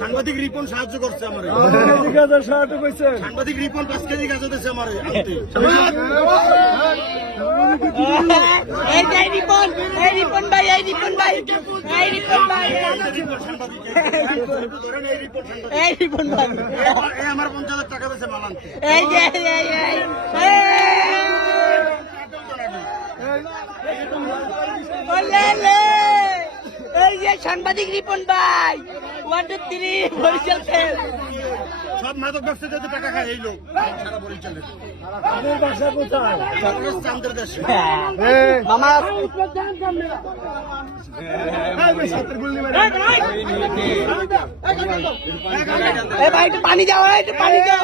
সাংবাদিক রিপন সাহায্য করছে আমার সাংবাদিক রিপন 5 কেজি গাছ দিয়েছে আমার আমার 50,000 টাকা দিয়েছে মাল আনতে সাংবাদিক রিপন ভাই 1 2 3 বরিশাল খেল সব মাদক ব্যবসা যদি টাকা খায় এই লোক সারা বরিশালে চান্দের দেশে মামা ভাই একটু পানি যাও, একটু পানি যাও।